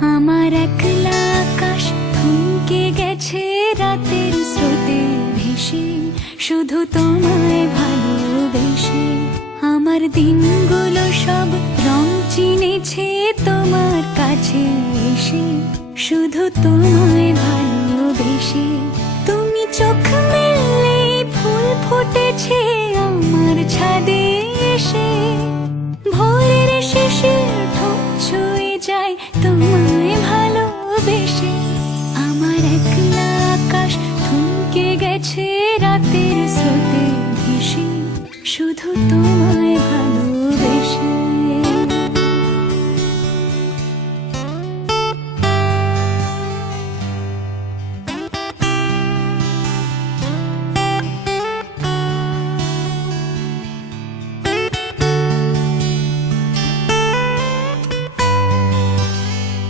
আমার একলা আকাশ থমকে গেছে রাতের স্রোতে ভেসে, শুধু তোমায় ভালোবেসে। আমার দিনগুলো সব রং চিনেছে তোমার কাছে এসে, শুধু তোমায় ভালোবেসে। তুমি চোখ মেললে ফুল ফুটেছে আমার ছাদে এসে, ভোরের শিশির ঠোঁট ছুঁয়ে যায় তোমায় ভালোবেসে। আমার একলা আকাশ থমকে গেছে রাতের স্রোতে ভেসে, শুধু তোমায়